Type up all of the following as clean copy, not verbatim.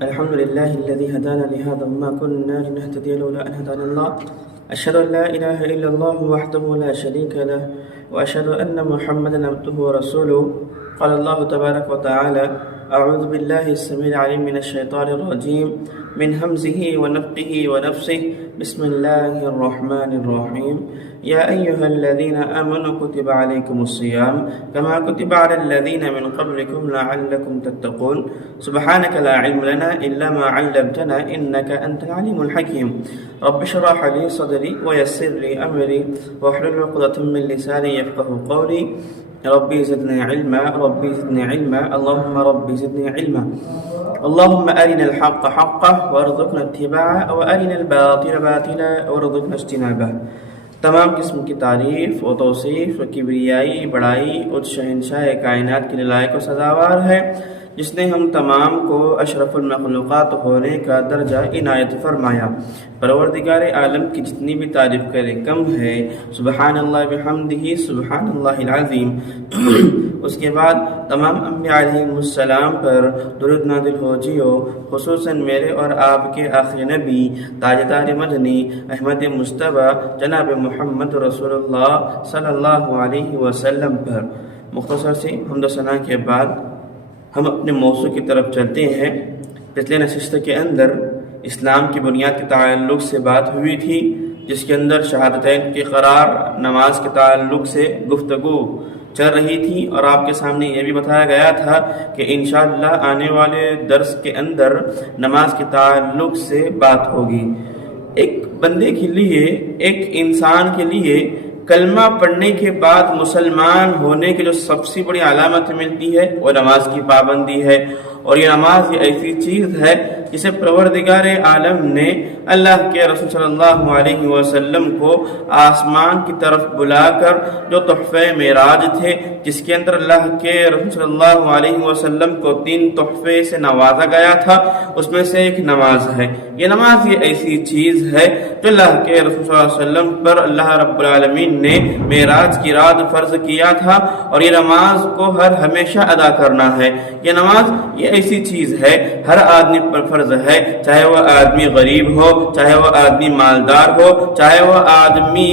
الحمد لله الذي هدانا لهذا وما كنا لنهتدي لولا أن هدانا الله. أشهد أن لا إله إلا الله وحده لا شريك له وأشهد أن محمدا عبده ورسوله. قال الله تبارك وتعالى: أعوذ بالله السميع العليم من الشيطان الرجيم من همزه ونفخه ونفسه. بسم الله الرحمن الرحيم. يا أيها الذين آمنوا كتب عليكم الصيام كما كتب على الذين من قبلكم لعلكم تتقون. سبحانك لا علم لنا إلا ما علمتنا إنك أنت العليم الحكيم. رب اشرح لي صدري ويسر لي أمري واحلل عقدة من لساني يفقهوا قولي. ربي زدني علما ربي زدني علما اللهم ربي زدني علما. اللهم أرنا الحق حقا وارزقنا اتباعه وأرنا الباطل باطلا وارزقنا اجتنابه. تمام قسم کی تعریف و توصیف و کبریائی بڑائی اور شہنشاہ کائنات کے لائق و سزاوار ہے، جس نے ہم تمام کو اشرف المخلوقات ہونے کا درجہ عنایت فرمایا۔ پروردگار عالم کی جتنی بھی تعریف کرے کم ہے۔ سبحان اللہ بحمدہ سبحان اللہ العظیم۔ اس کے بعد تمام انبیاء علیہم السلام پر درود نازل ہو جیو، خصوصاً میرے اور آپ کے آخری نبی تاجدار مدنی احمد مصطفیٰ جناب محمد رسول اللہ صلی اللہ علیہ وسلم پر۔ مختصر سی حمد و ثنا کے بعد ہم اپنے موضوع کی طرف چلتے ہیں۔ پچھلے نشست کے اندر اسلام کی بنیاد کے تعلق سے بات ہوئی تھی، جس کے اندر شہادتین کے قرار نماز کے تعلق سے گفتگو چل رہی تھی، اور آپ کے سامنے یہ بھی بتایا گیا تھا کہ انشاءاللہ آنے والے درس کے اندر نماز کے تعلق سے بات ہوگی۔ ایک بندے کے لیے، ایک انسان کے لیے کلمہ پڑھنے کے بعد مسلمان ہونے کی جو سب سے بڑی علامت ملتی ہے وہ نماز کی پابندی ہے، اور یہ نماز یہ ایسی چیز ہے جسے پروردگار عالم نے اللہ کے رسول صلی اللہ علیہ وسلم کو آسمان کی طرف بلا کر جو تحفہ معراج تھے، جس کے اندر اللہ کے رسول صلی اللہ علیہ وسلم کو 3 تحفے سے نوازا گیا تھا، اس میں سے ایک نماز ہے۔ یہ نماز یہ ایسی چیز ہے جو اللہ کے رسول صلی اللہ علیہ وسلم پر اللہ رب العالمین نے معراج کی رات فرض کیا تھا، اور یہ نماز کو ہر ہمیشہ ادا کرنا ہے۔ یہ نماز یہ ایسی چیز ہے ہر آدمی پر فرض ہے، چاہے وہ آدمی غریب ہو، چاہے وہ آدمی مالدار ہو، چاہے وہ آدمی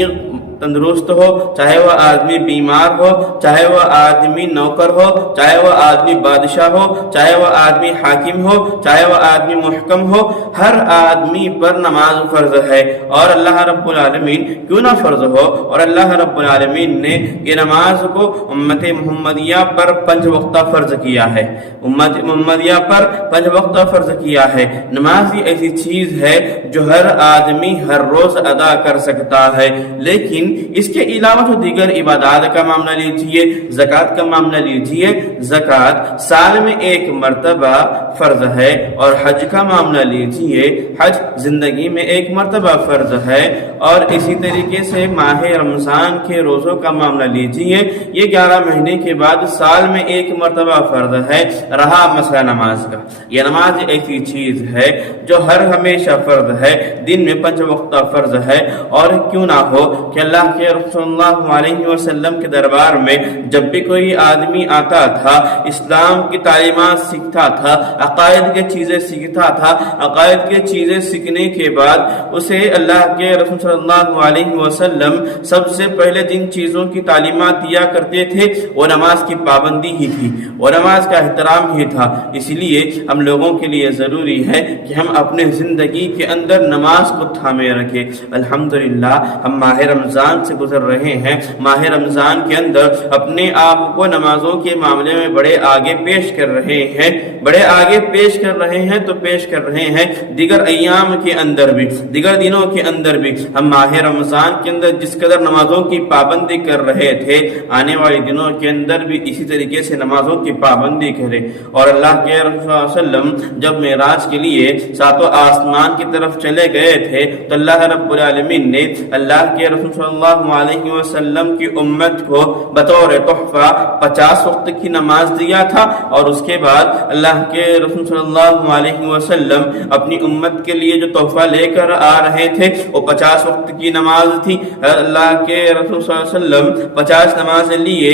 تندرست ہو، چاہے وہ آدمی بیمار ہو، چاہے وہ آدمی نوکر ہو، چاہے وہ آدمی بادشاہ ہو، چاہے وہ آدمی حاکم ہو، چاہے وہ آدمی محکم ہو، ہر آدمی پر نماز فرض ہے۔ اور اللہ رب العالمین کیوں نہ فرض ہو، اور اللہ رب العالمین نے یہ نماز کو امت محمدیہ پر 5 وقتہ فرض کیا ہے، امت محمدیہ پر 5 وقتہ فرض کیا ہے۔ نماز یہ ایسی چیز ہے جو ہر آدمی ہر روز ادا کر سکتا ہے، لیکن اس کے علاوہ جو دیگر عبادات کا معاملہ لیجئے، زکوٰۃ کا معاملہ لیجئے، زکوٰۃ سال میں 1 مرتبہ فرض ہے، اور حج کا معاملہ لیجئے، حج زندگی میں 1 مرتبہ فرض ہے، اور اسی طریقے سے ماہ رمضان کے روزوں کا معاملہ لیجئے، یہ 11 مہینے کے بعد سال میں 1 مرتبہ فرض ہے۔ رہا مسئلہ نماز کا، یہ نماز ایسی چیز ہے جو ہر ہمیشہ فرض ہے، دن میں 5 وقتہ فرض ہے۔ اور کیوں نہ ہو کہ اللہ کے رسول صلی اللہ علیہ وسلم کے دربار میں جب بھی کوئی آدمی آتا تھا، اسلام کی تعلیمات سیکھتا تھا، عقائد کی چیزیں سیکھتا تھا، عقائد کی چیزیں سیکھنے کے بعد اسے اللہ کے رسول صلی اللہ علیہ وسلم سب سے پہلے جن چیزوں کی تعلیمات دیا کرتے تھے وہ نماز کی پابندی ہی تھی، وہ نماز کا احترام ہی تھا۔ اسی لیے ہم لوگوں کے لیے ضروری ہے کہ ہم اپنے زندگی کے اندر نماز کو تھامے رکھیں۔ الحمدللہ ہم ماہ رمضان سے گزر رہے ہیں، ماہ رمضان کے اندر اپنے آپ کو نمازوں کے معاملے میں بڑے آگے پیش کر رہے ہیں، بڑے آگے پیش کر رہے ہیں تو پیش کر رہے ہیں دیگر ایام کے اندر بھی، دیگر دنوں کے اندر بھی ہم ماہ رمضان کے اندر جس قدر نمازوں کی پابندی کر رہے تھے، آنے والے دنوں کے اندر بھی اسی طریقے سے نمازوں کی پابندی کریں۔ اور اللہ کے رسول صلی اللہ علیہ وسلم جب معراج کے لیے 7 آسمان کی طرف چلے گئے تھے تو اللہ رب العالمین نے اللہ کے رسول صلی اللہ علیہ وسلم کی امت کو بطور تحفہ 50 وقت کی نماز دیا تھا، اور اس کے بعد اللہ کے رسول صلی اللہ علیہ وسلم اپنی امت کے لیے جو تحفہ لے کر آ رہے تھے وہ 50 وقت کی نماز تھی۔ اللہ کے رسول صلی اللہ علیہ وسلم 50 نمازیں لیے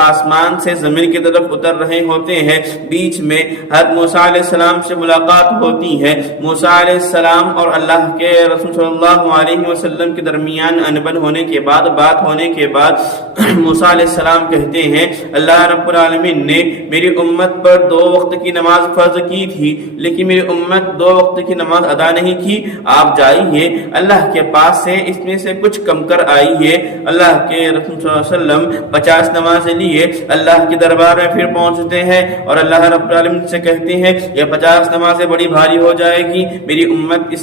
آسمان سے زمین کی طرف اتر رہے ہوتے ہیں، بیچ میں حضرت موسیٰ علیہ السلام سے ملاقات ہوتی ہے۔ موسیٰ علیہ السلام اور اللہ کے رسول صلی اللہ علیہ وسلم کے درمیان انبن ہونے کے بعد موسیٰ علیہ السلام کہتے ہیں اللہ رب العالمین نے میری امت پر 2 وقت کی نماز فرض کی تھی، لیکن میری امت 2 وقت کی نماز ادا نہیں کی، آپ جائیے اللہ کے پاس سے اس میں سے کچھ کم کر آئیے۔ اللہ کے رسول صلی اللہ علیہ وسلم 50 نمازیں لیے اللہ کے دربار میں پھر پہنچتے ہیں اور اللہ رب العالمین سے کہتے ہیں یہ 50 نمازیں بڑی بھاری ہو جائے گی، میری امت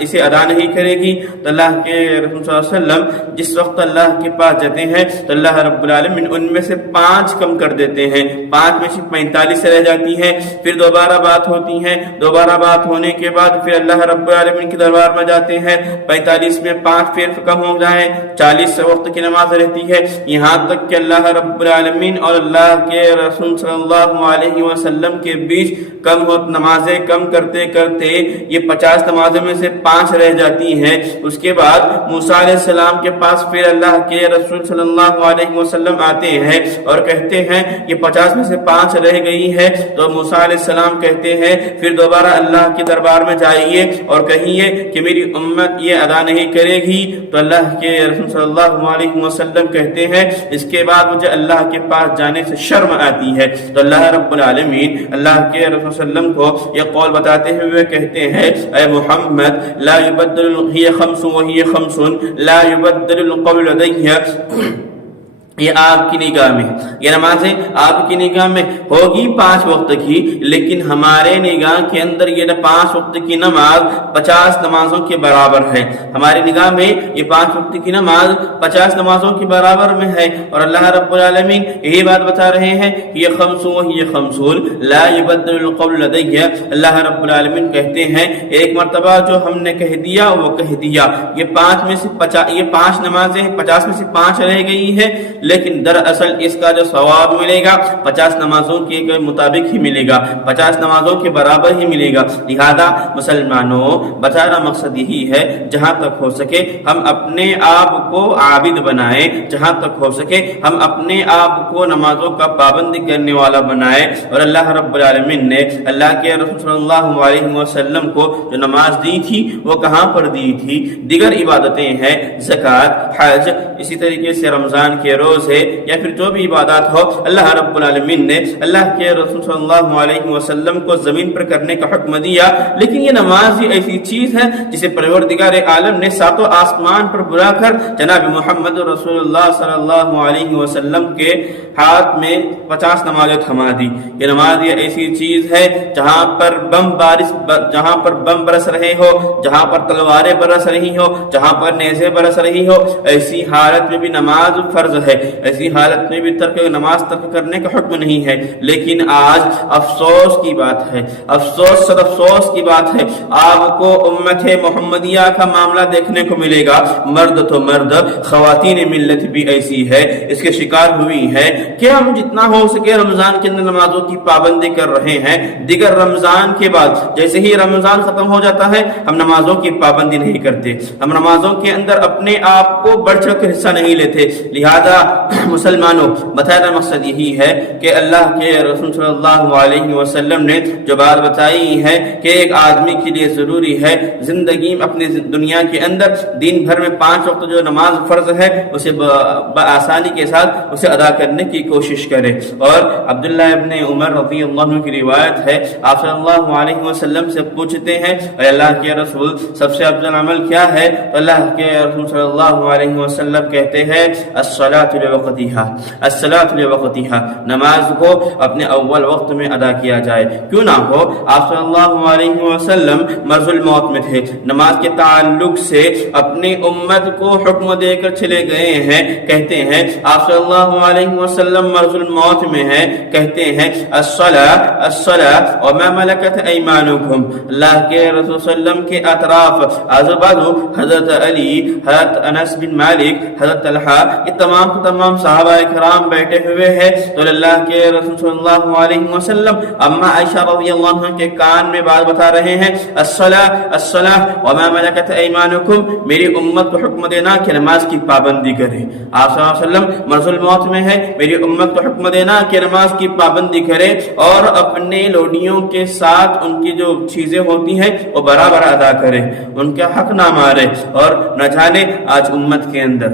اسے ادا نہیں کرے گی۔ تو اللہ کے رسول صلی اللہ علیہ وسلم جس وقت اللہ کے پاس جاتے ہیں تو اللہ رب العالمین ان میں سے 5 کم کر دیتے ہیں، 5 میں سے 45 رہ جاتی ہیں۔ پھر دوبارہ بات ہوتی ہے، دوبارہ بات ہونے کے بعد پھر اللہ رب العالمین کے دربار میں جاتے ہیں، 45 میں 5 پھر کم ہو جائیں، 40 وقت کی نماز رہتی ہے، یہاں تک کہ اللہ رب العالمین اور اللہ کے رسول صلی اللہ علیہ وسلم کے بیچ نمازیں کم کرتے کرتے یہ 50 نمازوں میں سے 5 رہ جاتی ہیں۔ اس کے بعد موسیٰ علیہ السلام کے پاس پھر اللہ کے رسول صلی اللہ علیہ وسلم آتے ہیں اور کہتے ہیں یہ 50 میں سے 5 رہ گئی ہے، تو موسیٰ علیہ السلام کہتے ہیں پھر دوبارہ اللہ کے دربار میں جائیے اور کہیے کہ میری امت یہ ادا نہیں کرے گی۔ تو اللہ کے رسول صلی اللہ علیہ وسلم کہتے ہیں اس کے بعد مجھے اللہ کے پاس جانے سے شرم آتی ہے۔ تو اللہ رب العالمین اللہ کے رسول صلی اللہ علیہ وسلم کو یہ قول بتاتے ہوئے کہتے ہیں اے محمد لا يبدل هي 5 وهي 5 لا يبدل القول لدي، یہ آپ کی نگاہ میں یہ نمازیں آپ کی نگاہ میں ہوگی 5 وقت کی، لیکن ہمارے نگاہ کے اندر یہ 5 وقت کی نماز 50 نمازوں کے برابر ہے۔ ہماری نگاہ میں یہ 5 وقت کی نماز 50 نمازوں کے برابر میں ہے، اور اللہ رب العالمین یہی بات بتا رہے ہیں یہ 5 وهي 5 لا يبدل القول لدي۔ اللہ رب العالمین کہتے ہیں ایک مرتبہ جو ہم نے کہہ دیا وہ کہہ دیا، یہ 5 میں سے 5 نمازیں 50 میں سے 5 رہ گئی ہے، لیکن دراصل اس کا جو ثواب ملے گا 50 نمازوں کے مطابق ہی ملے گا، 50 نمازوں کے برابر ہی ملے گا۔ لہذا مسلمانوں بتانا مقصد یہی ہے جہاں تک ہو سکے ہم اپنے آپ کو عابد بنائیں، جہاں تک ہو سکے ہم اپنے آپ کو نمازوں کا پابندی کرنے والا بنائیں۔ اور اللہ رب العالمین نے اللہ کے رسول صلی اللہ علیہ وسلم کو جو نماز دی تھی وہ کہاں پر دی تھی؟ دیگر عبادتیں ہیں، زکوٰۃ، حج، اسی طریقے سے رمضان کے روز ہے یا پھر جو بھی عبادات ہو، اللہ رب العالمین نے اللہ کے رسول صلی اللہ علیہ وسلم کو زمین پر کرنے کا حکم دیا، لیکن یہ نماز ہی ایسی چیز ہے جسے پروردگار عالم نے 7 آسمان پر بلا کر جناب محمد رسول اللہ صلی اللہ علیہ وسلم کے ہاتھ میں 50 نمازیں تھما دی۔ یہ نماز یہ ایسی چیز ہے جہاں پر بم برس رہے ہو، جہاں پر تلواریں برس رہی ہو، جہاں پر نیزیں برس رہی ہو، ایسی حالت میں بھی نماز فرض ہے، ایسی حالت میں بھی نماز ترک کرنے کا حکم نہیں ہے۔ لیکن آج افسوس کی بات ہے، صد افسوس کی بات ہے، آپ کو امت محمدیہ کا معاملہ دیکھنے کو ملے گا، مرد تو مرد، خواتین ملت بھی ایسی ہے، اس کے شکار ہوئی ہے کہ ہم جتنا ہو سکے رمضان کے اندر نمازوں کی پابندی کر رہے ہیں، دیگر رمضان کے بعد جیسے ہی رمضان ختم ہو جاتا ہے ہم نمازوں کی پابندی نہیں کرتے، ہم نمازوں کے اندر اپنے آپ کو بڑھ چڑھ کر حصہ نہیں لیتے۔ لہذا مسلمانوں بتانا مقصد یہی ہے کہ اللہ کے رسول صلی اللہ علیہ وسلم نے جو بات بتائی ہے کہ ایک آدمی کے لیے ضروری ہے زندگی اپنی دنیا کے اندر دن بھر میں 5 وقت جو نماز فرض ہے اسے بآسانی کے ساتھ اسے ادا کرنے کی کوشش کرے۔ اور عبداللہ ابن عمر رضی اللہ عنہ کی روایت ہے، آپ صلی اللہ علیہ وسلم سے پوچھتے ہیں اے اللہ کے رسول سب سے افضل عمل کیا ہے؟ تو اللہ کے رسول صلی اللہ علیہ وسلم کہتے ہیں الصلاۃ لوقتها الصلاۃ لوقتها، نماز کو اپنے اول وقت میں ادا کیا جائے۔ کیوں نہ ہو آپ صلی اللہ علیہ وسلم مرض الموت میں تھے، نماز کے تعلق سے اپنی امت کو حکم دے کر چلے گئے ہیں، کہتے ہیں آپ صلی اللہ علیہ وسلم مرض الموت میں ہیں، کہتے ہیں الصلاۃ الصلاۃ وما ملکت ایمانکم، اللہ کے رسول صلی اللہ علیہ وسلم کے اطراف آزو بازو حضرت علی، حضرت انس بن مالک، حضرت طلحہ، یہ تمام صحابہ کرام بیٹھے ہوئے ہیں، تو اللہ کے رسول صلی اللہ علیہ وسلم اما عائشہ رضی اللہ عنہ کے کان میں بات بتا رہے ہیں الصلاۃ الصلاۃ وما ملکت ایمانکم، میری امت کو حکم دینا کہ نماز کی پابندی کرے۔ آپ صلی اللہ علیہ وسلم مرض الموت میں ہے، میری امت کو حکم دینا کہ نماز کی پابندی کرے اور اپنے لوڈیوں کے ساتھ ان کی جو چیزیں ہوتی ہیں وہ برابر ادا کرے، ان کا حق نہ مارے۔ اور نہ جانے آج امت کے اندر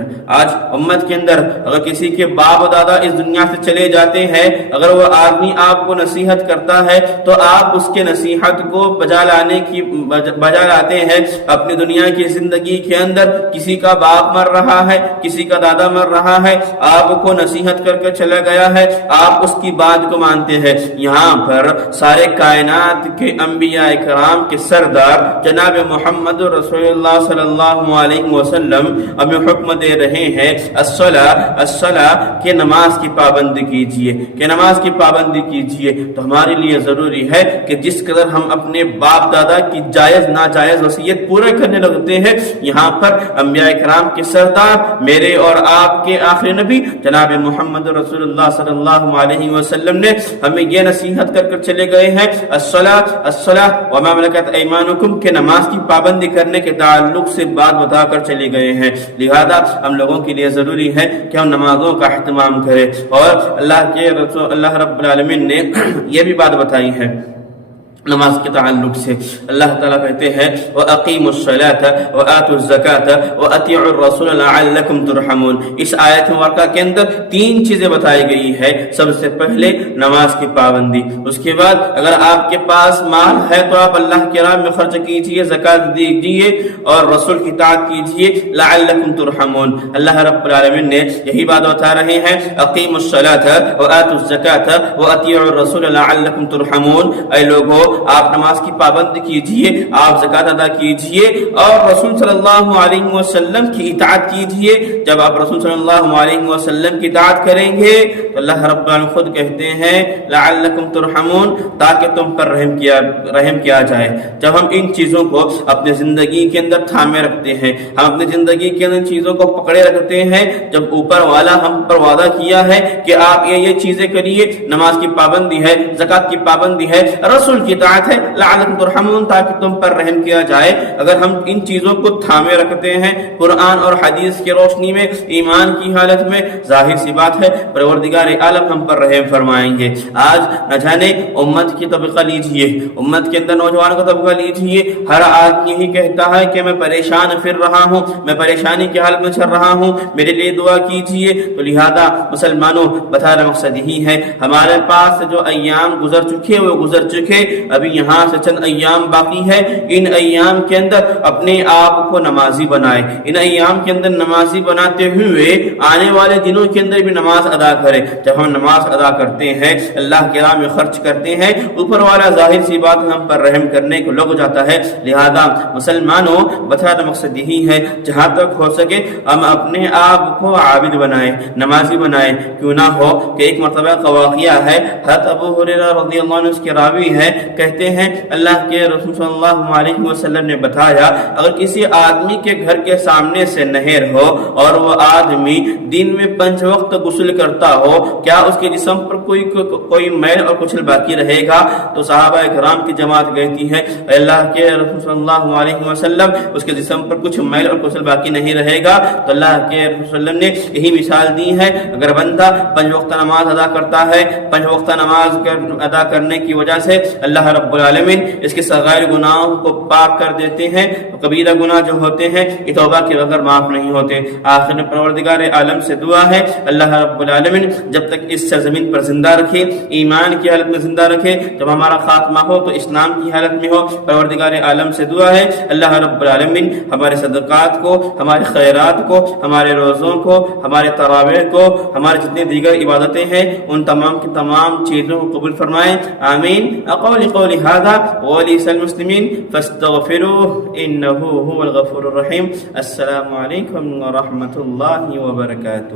اگر کسی کے باپ دادا اس دنیا سے چلے جاتے ہیں، اگر وہ آدمی آپ کو نصیحت کرتا ہے تو آپ اس کے نصیحت کو بجا لاتے ہیں۔ اپنی دنیا کی زندگی کے اندر کسی کا باپ مر رہا ہے، کسی کا دادا مر رہا ہے، آپ کو نصیحت کر کے چلا گیا ہے، آپ اس کی بات کو مانتے ہیں۔ یہاں پر سارے کائنات کے انبیاء کرام کے سردار جناب محمد رسول اللہ صلی اللہ علیہ وسلم ہمیں حکم دے رہے ہیں الصلاۃ الصلاۃ کہ نماز کی پابندی کیجیے، تو ہمارے لیے ضروری ہے کہ جس قدر ہم اپنے باپ دادا کی جائز ناجائز وصیت پورے کرنے لگتے ہیں، یہاں پر انبیاء کرام کے سردار میرے اور آپ کے آخری نبی جناب محمد رسول اللہ صلی اللہ علیہ وسلم نے ہمیں یہ نصیحت کر چلے گئے ہیں الصلاۃ الصلاۃ وما ملکت ایمانکم کہ نماز کی پابندی کرنے کے تعلق سے بات بتا کر چلے گئے ہیں۔ لہذا ہم لوگوں کے لیے ضروری ہے کہ ہم نمازوں کا اہتمام کریں، اور اللہ رب العالمین نے یہ بھی بات بتائی ہے نماز کے تعلق سے۔ اللہ تعالیٰ کہتے ہیں وَأَقِيمُوا الصَّلَاةَ وَآتُوا الزَّكَاةَ وَأَطِيعُوا الرَّسُولَ لَعَلَّكُمْ تُرْحَمُونَ۔ اس آیت مبارکہ کے اندر 3 چیزیں بتائی گئی ہے۔ سب سے پہلے نماز کی پابندی، اس کے بعد اگر آپ کے پاس مال ہے تو آپ اللہ کی راہ میں خرچ کیجئے، زکوٰۃ دیجئے اور رسول کی اطاعت کیجئے لَعَلَّكُمْ تُرْحَمُونَ۔ اللہ رب العالمین نے یہی بات بتا رہے ہیں اقیموا الصلاۃ وآتوا الزکاۃ وأطیعوا الرسول لعلکم ترحمون، اے لوگو آپ نماز کی پابندی کیجئے، آپ زکوٰۃ ادا کیجئے اور رسول صلی اللہ علیہ وسلم کی اطاعت کیجئے۔ جب آپ رسول صلی اللہ علیہ وسلم کی اطاعت کریں گے تو اللہ رب العالمین خود کہتے ہیں لعلکم ترحمون، تاکہ تم پر رحم کیا جائے۔ جب ہم ان چیزوں کو اپنی زندگی کے اندر تھامے رکھتے ہیں، ہم اپنی زندگی کے اندر چیزوں کو پکڑے رکھتے ہیں، جب اوپر والا ہم پر وعدہ کیا ہے کہ آپ یہ چیزیں کریے، نماز کی پابندی ہے، زکوٰۃ کی پابندی ہے، رسول کی اطاعت ہے لعلکم ترحمون تاکہ تم پر رحم کیا جائے، اگر ہم ان چیزوں کو تھامے رکھتے ہیں قرآن اور حدیث کی روشنی میں، ایمان کی حالت میں، ظاہر سی بات ہے پروردگار عالم ہم پر رحم فرمائیں گے۔ آج نہ جانے امت کی طبقہ لیجئے، امت کے اندر نوجوانوں کا طبقہ لیجئے، ہر آدمی یہی کہتا ہے کہ میں پریشان پھر رہا ہوں، میں پریشانی کی حالت میں چل رہا ہوں، میرے لیے دعا کیجئے۔ تو لہذا مسلمانوں بتانا مقصد یہی ہے، ہمارے پاس جو ایام گزر چکے وہ گزر چکے، ابھی یہاں سے چند ایام باقی ہے، ان ایام کے اندر اپنے آپ کو نمازی بنائے، ان ایام کے اندر نمازی بناتے ہوئے آنے والے دنوں کے اندر بھی نماز ادا کرے۔ جب ہم نماز ادا کرتے ہیں، اللہ کے راہ میں خرچ کرتے ہیں، اوپر والا ظاہر سی بات ہم پر رحم کرنے کو لگ جاتا ہے۔ لہذا مسلمانوں بتانا مقصد یہی ہے، جہاں تک ہو سکے ہم اپنے آپ کو عابد بنائیں، نمازی بنائیں۔ کیوں نہ ہو کہ ایک مرتبہ کا واقعہ ہے، حضرت ابو ہریرہ رضی اللہ عنہ اس کے راوی ہے، کہتے ہیں اللہ کے رسول صلی اللہ علیہ وسلم نے بتایا اگر کسی آدمی کے گھر کے سامنے سے نہر ہو اور وہ آدمی دن میں 5 وقت غسل کرتا ہو، کیا اس کے جسم پر کوئی میل اور کچل باقی رہے گا؟ تو صحابہ کرام کی جماعت کہتی ہے اللہ کے رسول صلی اللہ علیہ وسلم اس کے جسم پر کچھ میل اور کچل باقی نہیں رہے گا۔ تو اللہ کے رسول صلی اللہ علیہ وسلم نے یہی مثال دی ہے، اگر بندہ 5 وقت نماز ادا کرتا ہے، 5 وقت نماز ادا کرنے کی وجہ سے اللہ رب العالمین اس کے صغائر گناہوں کو پاک کر دیتے ہیں، کبیرہ گناہ جو ہوتے ہیں یہ توبہ کے بغیر معاف نہیں ہوتے۔ آخر میں پروردگار عالم سے دعا ہے اللہ رب العالمین جب تک اس سرزمین پر زندہ رکھے، ایمان کی حالت میں زندہ رکھے، جب ہمارا خاتمہ ہو تو اسلام کی حالت میں ہو۔ پروردگار عالم سے دعا ہے اللہ رب العالمین ہمارے صدقات کو، ہمارے خیرات کو، ہمارے روزوں کو، ہمارے تراویح کو، ہمارے جتنے دیگر عبادتیں ہیں ان تمام کی تمام چیزوں کو قبول فرمائیں، آمین۔ اقول قولی ھذا ولسائر المسلمین فاستغفروه انه هو الغفور الرحیم۔ السلام علیکم ورحمۃ اللہ وبرکاتہ۔